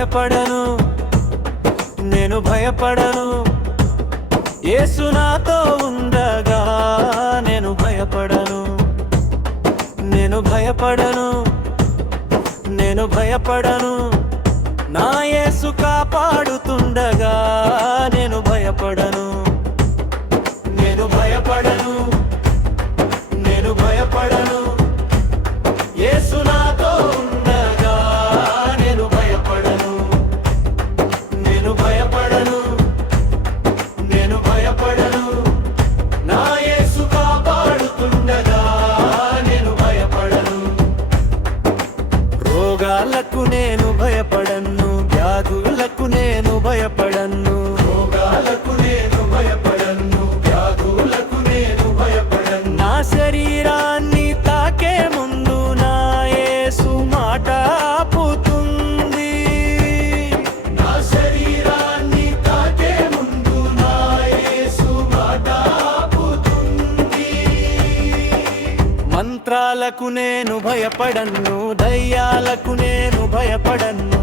భయపడను నేను భయపడను. ఏసు నాతో ఉండగా నేను భయపడను. నేను భయపడను నేను భయపడను. నా యేసు కాపాడుతుండగా నేను భయపడను. రోగాలకు నేను భయపడను వ్యాధులకు నేను భయపడను. మంత్రాలకు నేను భయపడన్ను దయ్యాలకు నేను భయపడన్ను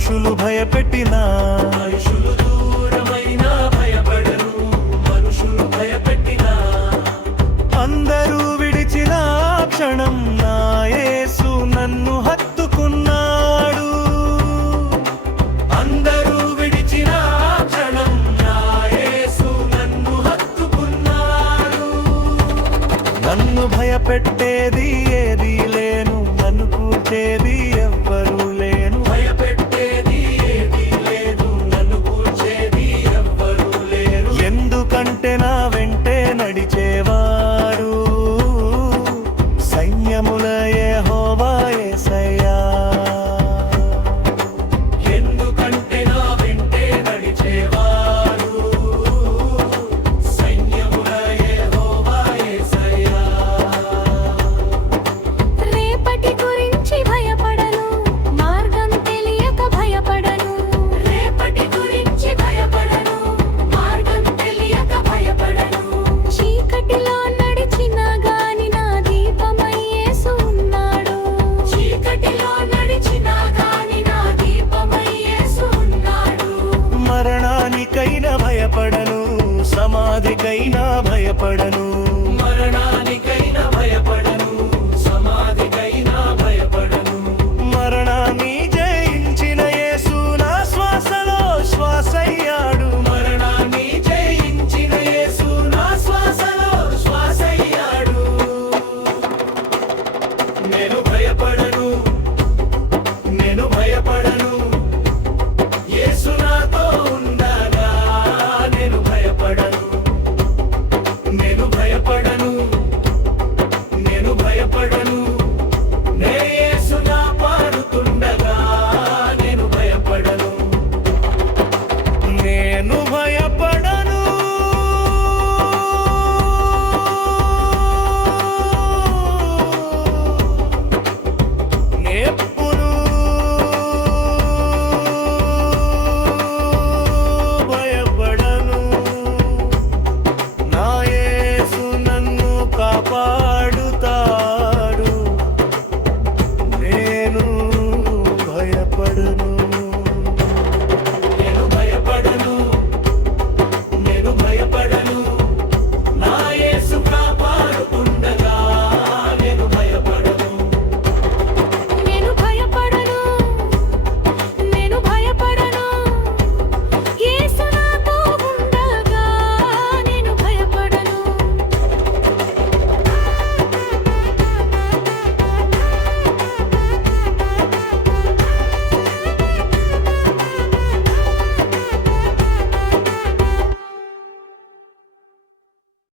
మనుషులు భయపెట్టినా? మనుషులు దూరమైనా భయపడరు. మనుషులు భయపెట్టినా? అందరూ విడిచిన క్షణం నాయేసు నన్ను హత్తుకున్నాడు. అందరూ విడిచిన క్షణం నాయేసు నన్ను హత్తుకున్నాడు. నన్ను భయపెట్టేది ఏది లేను అనుకుంటేది ఎవ్వరు. ఎప్పుడైనా భయపడను.